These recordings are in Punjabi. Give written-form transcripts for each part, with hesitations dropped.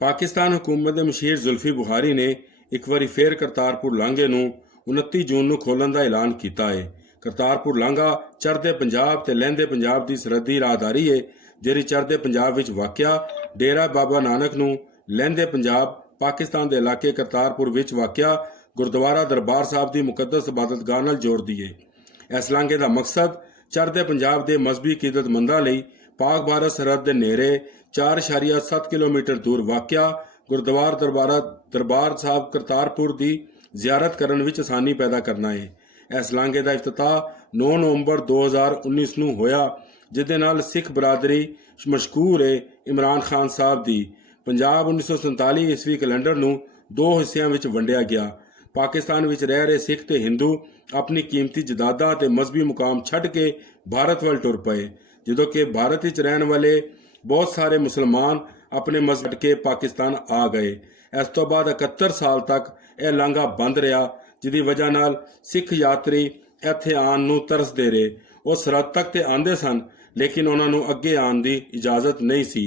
ਪਾਕਿਸਤਾਨ ਹਕੂਮਤ ਦੇ ਮਸ਼ੀਰ ਜ਼ੁਲਫੀ ਬੁਖਾਰੀ ਨੇ ਇੱਕ ਵਾਰੀ ਫੇਰ ਕਰਤਾਰਪੁਰ ਲਾਂਘੇ ਨੂੰ 29 ਜੂਨ ਨੂੰ ਖੋਲ੍ਹਣ ਦਾ ਐਲਾਨ ਕੀਤਾ ਹੈ। ਕਰਤਾਰਪੁਰ ਲਾਂਘਾ ਚੜ੍ਹਦੇ ਪੰਜਾਬ ਤੇ ਲਹਿੰਦੇ ਪੰਜਾਬ ਦੀ ਸਰਹੱਦੀ ਰਾਹਦਾਰੀ ਹੈ, ਜਿਹੜੀ ਚੜ੍ਹਦੇ ਪੰਜਾਬ ਵਿੱਚ ਵਾਕਿਆ ਡੇਰਾ ਬਾਬਾ ਨਾਨਕ ਨੂੰ ਲਹਿੰਦੇ ਪੰਜਾਬ ਪਾਕਿਸਤਾਨ ਦੇ ਇਲਾਕੇ ਕਰਤਾਰਪੁਰ ਵਿੱਚ ਵਾਕਿਆ ਗੁਰਦੁਆਰਾ ਦਰਬਾਰ ਸਾਹਿਬ ਦੀ ਮੁਕੱਦਸ ਇਬਾਦਤਗਾਹ ਨਾਲ ਜੋੜਦੀ ਹੈ। ਇਸ ਲਾਂਘੇ ਦਾ ਮਕਸਦ ਚੜ੍ਹਦੇ ਪੰਜਾਬ ਦੇ ਮਜ਼ਹਬੀ ਅਕੀਦਤਮੰਦਾਂ ਲਈ ਪਾਕ ਭਾਰਤ ਸਰਹੱਦ ਦੇ ਨੇੜੇ 4.7 ਕਿਲੋਮੀਟਰ ਦੂਰ ਵਾਕਿਆ ਗੁਰਦੁਆਰਾ ਦਰਬਾਰ ਸਾਹਿਬ ਕਰਤਾਰਪੁਰ ਦੀ ਜ਼ਿਆਰਤ ਕਰਨ ਵਿੱਚ ਆਸਾਨੀ ਪੈਦਾ ਕਰਨਾ ਹੈ। ਇਸ ਲਾਂਘੇ ਦਾ ਇਫਤਤਾਹ 9 ਨਵੰਬਰ 2019 ਨੂੰ ਹੋਇਆ, ਜਿਹਦੇ ਨਾਲ ਸਿੱਖ ਬਰਾਦਰੀ ਮਸ਼ਕੂਰ ਹੈ ਇਮਰਾਨ ਖਾਨ ਸਾਹਿਬ ਦੀ। ਪੰਜਾਬ 1947 ਈਸਵੀ ਕੈਲੰਡਰ ਨੂੰ 2 ਹਿੱਸਿਆਂ ਵਿੱਚ ਵੰਡਿਆ ਗਿਆ। ਪਾਕਿਸਤਾਨ ਵਿੱਚ ਰਹਿ ਰਹੇ ਸਿੱਖ ਤੇ ਹਿੰਦੂ ਆਪਣੀ ਕੀਮਤੀ ਜਾਇਦਾਦਾਂ ਤੇ ਮਜ਼ਹਬੀ ਮੁਕਾਮ ਛੱਡ ਕੇ ਭਾਰਤ ਵੱਲ ਟੁਰ ਪਏ, ਜਦੋਂ ਕਿ ਭਾਰਤ ਵਿੱਚ ਰਹਿਣ ਵਾਲੇ ਬਹੁਤ ਸਾਰੇ ਮੁਸਲਮਾਨ ਆਪਣੇ ਮਜ਼ਹਬ ਛੱਡ ਕੇ ਪਾਕਿਸਤਾਨ ਆ ਗਏ। ਇਸ ਤੋਂ ਬਾਅਦ 71 ਸਾਲ ਤੱਕ ਇਹ ਲਾਂਘਾ ਬੰਦ ਰਿਹਾ, ਜਿਹਦੀ ਵਜ੍ਹਾ ਨਾਲ ਸਿੱਖ ਯਾਤਰੀ ਇੱਥੇ ਆਉਣ ਨੂੰ ਤਰਸਦੇ ਰਹੇ। ਉਹ ਸਰਹੱਦ ਤੱਕ ਤੇ ਆਉਂਦੇ ਸਨ, ਲੇਕਿਨ ਉਹਨਾਂ ਨੂੰ ਅੱਗੇ ਆਉਣ ਦੀ ਇਜਾਜ਼ਤ ਨਹੀਂ ਸੀ।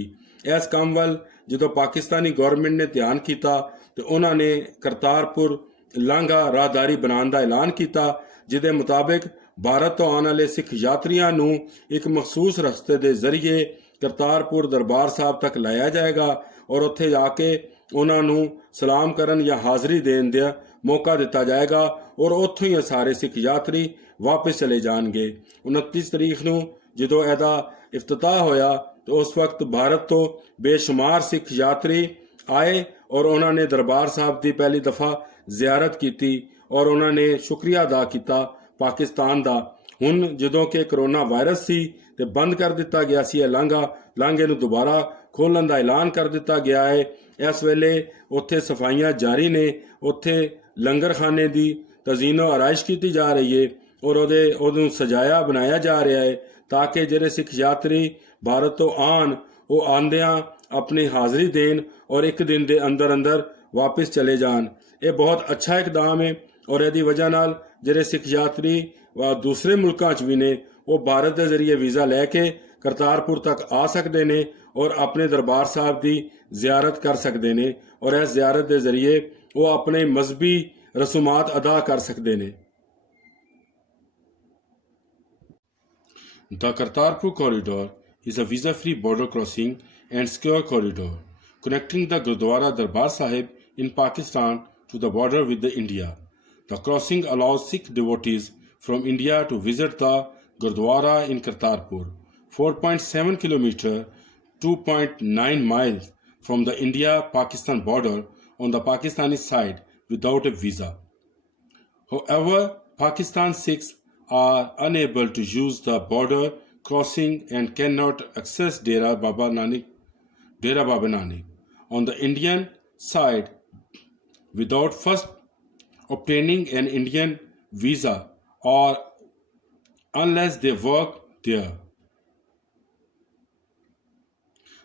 ਇਸ ਕੰਮ ਵੱਲ ਜਦੋਂ ਪਾਕਿਸਤਾਨੀ ਗੌਰਮੈਂਟ ਨੇ ਧਿਆਨ ਕੀਤਾ ਤੇ ਉਹਨਾਂ ਨੇ ਕਰਤਾਰਪੁਰ ਲਾਂਘਾ ਰਾਹਦਾਰੀ ਬਣਾਉਣ ਦਾ ਐਲਾਨ ਕੀਤਾ, ਜਿਹਦੇ ਮੁਤਾਬਿਕ ਭਾਰਤ ਤੋਂ ਆਉਣ ਵਾਲੇ ਸਿੱਖ ਯਾਤਰੀਆਂ ਨੂੰ ਇੱਕ ਮਖਸੂਸ ਰਸਤੇ ਦੇ ਜ਼ਰੀਏ ਕਰਤਾਰਪੁਰ ਦਰਬਾਰ ਸਾਹਿਬ ਤੱਕ ਲਾਇਆ ਜਾਏਗਾ ਔਰ ਉੱਥੇ ਜਾ ਕੇ ਉਹਨਾਂ ਨੂੰ ਸਲਾਮ ਕਰਨ ਜਾਂ ਹਾਜ਼ਰੀ ਦੇਣ ਦਾ ਮੌਕਾ ਦਿੱਤਾ ਜਾਏਗਾ ਔਰ ਉੱਥੋਂ ਹੀ ਸਾਰੇ ਸਿੱਖ ਯਾਤਰੀ ਵਾਪਸ ਚਲੇ ਜਾਣਗੇ। 29 ਤਰੀਕ ਨੂੰ ਜਦੋਂ ਇਹਦਾ ਇਫਤਤਾਹ ਹੋਇਆ ਤਾਂ ਉਸ ਵਕਤ ਭਾਰਤ ਤੋਂ ਬੇਸ਼ੁਮਾਰ ਸਿੱਖ ਯਾਤਰੀ ਆਏ ਔਰ ਉਹਨਾਂ ਨੇ ਦਰਬਾਰ ਸਾਹਿਬ ਦੀ ਪਹਿਲੀ ਦਫਾ ਜ਼ਿਆਰਤ ਕੀਤੀ ਔਰ ਉਹਨਾਂ ਨੇ ਸ਼ੁਕਰੀਆ ਅਦਾ ਕੀਤਾ ਪਾਕਿਸਤਾਨ ਦਾ। ਹੁਣ ਜਦੋਂ ਕਿ ਕਰੋਨਾ ਵਾਇਰਸ ਸੀ ਤੇ ਬੰਦ ਕਰ ਦਿੱਤਾ ਗਿਆ ਸੀ ਇਹ ਲਾਂਘੇ ਨੂੰ ਦੁਬਾਰਾ ਖੋਲ੍ਹਣ ਦਾ ਐਲਾਨ ਕਰ ਦਿੱਤਾ ਗਿਆ ਹੈ। ਇਸ ਵੇਲੇ ਉੱਥੇ ਸਫਾਈਆਂ ਜਾਰੀ ਨੇ, ਉੱਥੇ ਲੰਗਰਖਾਨੇ ਦੀ ਤਜ਼ੀਨੋ ਆਰਾਇਸ਼ ਕੀਤੀ ਜਾ ਰਹੀ ਹੈ ਔਰ ਉਹਨੂੰ ਸਜਾਇਆ ਬਣਾਇਆ ਜਾ ਰਿਹਾ ਹੈ ਤਾਂ ਕਿ ਜਿਹੜੇ ਸਿੱਖ ਯਾਤਰੀ ਭਾਰਤ ਤੋਂ ਆਉਣ ਉਹ ਆਉਂਦਿਆਂ ਆਪਣੀ ਹਾਜ਼ਰੀ ਦੇਣ ਔਰ ਇੱਕ ਦਿਨ ਦੇ ਅੰਦਰ ਅੰਦਰ ਵਾਪਸ ਚਲੇ ਜਾਣ। ਇਹ ਬਹੁਤ ਅੱਛਾ ਇਕਦਾਮ ਹੈ ਔਰ ਇਹਦੀ ਵਜ੍ਹਾ ਨਾਲ ਜਿਹੜੇ ਸਿੱਖ ਯਾਤਰੀ ਦੂਸਰੇ ਮੁਲਕਾਂ 'ਚ ਵੀ ਨੇ ਉਹ ਭਾਰਤ ਦੇ ਜ਼ਰੀਏ ਵੀਜ਼ਾ ਲੈ ਕੇ ਕਰਤਾਰਪੁਰ ਤੱਕ ਆ ਸਕਦੇ ਨੇ ਔਰ ਆਪਣੇ ਦਰਬਾਰ ਸਾਹਿਬ ਦੀ ਜ਼ਿਆਰਤ ਕਰ ਸਕਦੇ ਨੇ ਔਰ ਇਸ ਜ਼ਿਆਰਤ ਦੇ ਜ਼ਰੀਏ ਉਹ ਆਪਣੇ ਮਜ਼ਹਬੀ ਰਸੂਮਾਤ ਅਦਾ ਕਰ ਸਕਦੇ ਨੇ। The Kartarpur corridor is a visa-free border crossing and secure corridor connecting the Gurdwara Darbar Sahib in Pakistan to the border with India. The crossing allows Sikh devotees from India to visit the Gurdwara in Kartarpur, 4.7 km, 2.9 miles from the India-Pakistan border on the Pakistani side without a visa. However, Pakistan Sikhs are unable to use the border crossing and cannot access Dera Baba Nanak on the Indian side without first obtaining an Indian visa or unless they work there.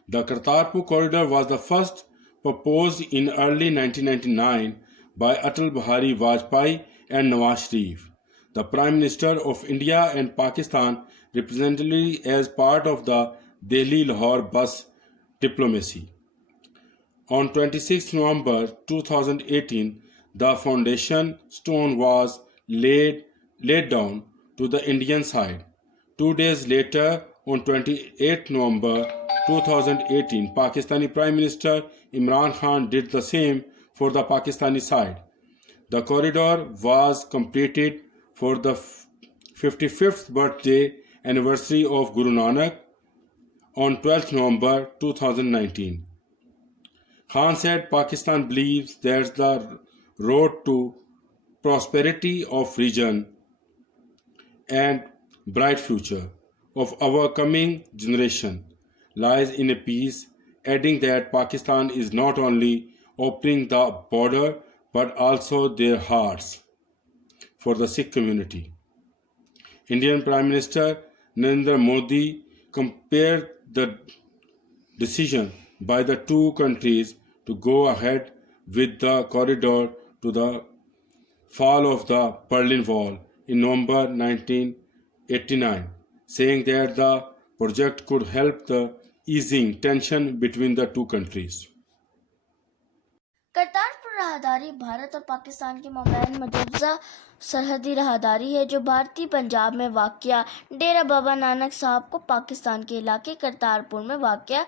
The Kartarpur corridor was the first proposed in early 1999 by Atal Bihari Vajpayee and Nawaz Sharif, the Prime Minister of India and Pakistan, representatively as part of the Delhi-Lahore bus diplomacy. On 26 November 2018, the foundation stone was laid down to the Indian side. 2 days later, on 28 November 2018, Pakistani Prime Minister Imran Khan did the same for the Pakistani side. The corridor was completed for the 55th birthday anniversary of Guru Nanak on 12th November 2019. Khan said Pakistan believes that the road to prosperity of region and bright future of our coming generation lies in a peace, adding that Pakistan is not only opening the border but also their hearts for the Sikh community. Indian Prime Minister Narendra Modi compared the decision by the two countries to go ahead with the corridor to the fall of the Berlin Wall in November 1989, saying that the project could help the easing tension between the two countries. راہداری بھارت اور پاکستان کے مابین مجوزہ سرحدی راہداری ہے جو بھارتی پنجاب میں واقع ڈیرہ بابا نانک صاحب کو پاکستان کے علاقے کرتارپور میں واقع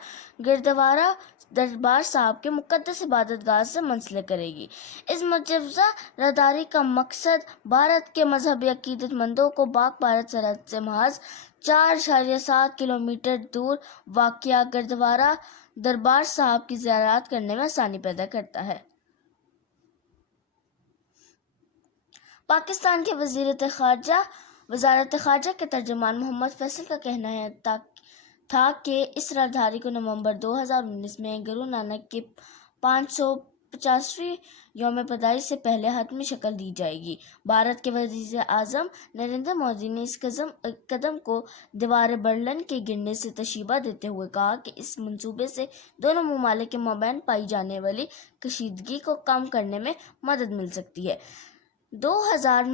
گردوارہ دربار صاحب کے مقدس عبادت گاہ سے منسلک کرے گی۔ اس مجوزہ راہداری کا مقصد بھارت کے مذہبی عقیدت مندوں کو پاک بھارت سرحد سے محض 4.7 کلومیٹر دور واقع گردوارہ دربار صاحب کی زیارت کرنے میں آسانی پیدا کرتا ہے۔ پاکستان کے وزارت خارجہ کے ترجمان محمد فیصل کا کہنا تھا کہ اس راہداری کو نومبر 2019 میں گرو نانک کے 550ویں یوم پیدائش سے پہلے حتمی شکل دی جائے گی۔ بھارت کے وزیر اعظم نریندر مودی نے اس قدم کو دیوار برلن کے گرنے سے تشبیہ دیتے ہوئے کہا کہ اس منصوبے سے دونوں ممالک کے مابین پائی جانے والی کشیدگی کو کم کرنے میں مدد مل سکتی ہے۔ 2000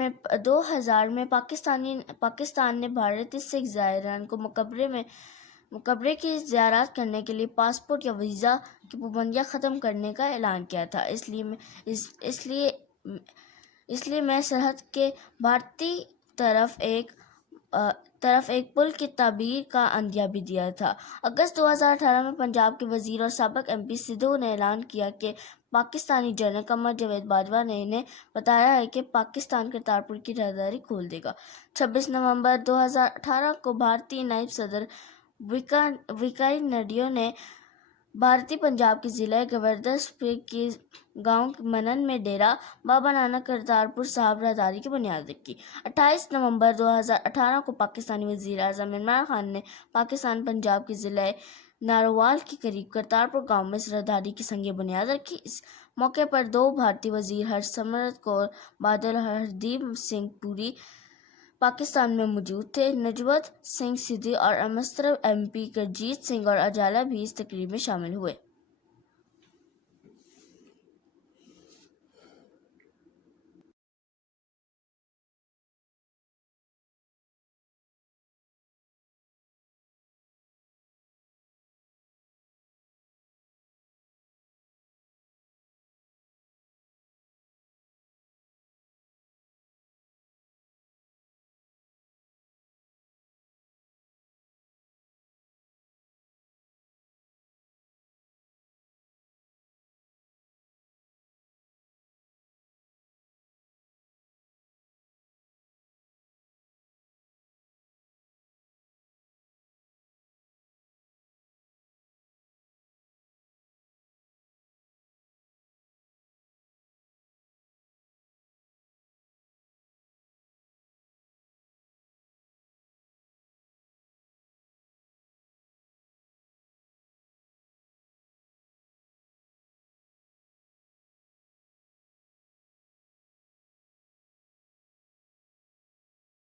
میں پاکستان نے بھارتی سکھ زائرین کو مقبرے کی زیارت کرنے کے لیے پاسپورٹ یا ویزا کی پابندیاں ختم کرنے کا اعلان کیا تھا۔ اس لیے میں سرحد کے بھارتی طرف ایک پل کی تعمیر کا عندیہ بھی دیا تھا۔ اگست 2018 میں پنجاب کے وزیر اور سابق MP سدھو نے اعلان کیا کہ پاکستانی جنرل قمر جاوید باجوہ نے انہیں بتایا ہے کہ پاکستان کرتارپور کی راہداری کھول دے گا۔ 26 نومبر 2018 کو بھارتی نائب صدر وینکیا نائیڈو نے بھارتی پنجاب کے ضلع گوردھسپور کے گاؤں منن میں ڈیرہ بابا نانک کرتارپور صاحب راہداری کی بنیاد رکھی۔ 28 نومبر 2018 کو پاکستانی وزیر اعظم عمران خان نے پاکستان پنجاب کے ضلع نارووال کے قریب کرتارپور گاؤں میں اس راہداری کی سنگ بنیاد رکھی۔ اس موقع پر دو بھارتی وزیر ہرسمرت کور بادل اور ہردیپ سنگھ پوری پاکستان میں موجود تھے۔ نجوت سنگھ سدھی اور امرتسر MP گرجیت سنگھ اور اجالا بھی اس تقریب میں شامل ہوئے۔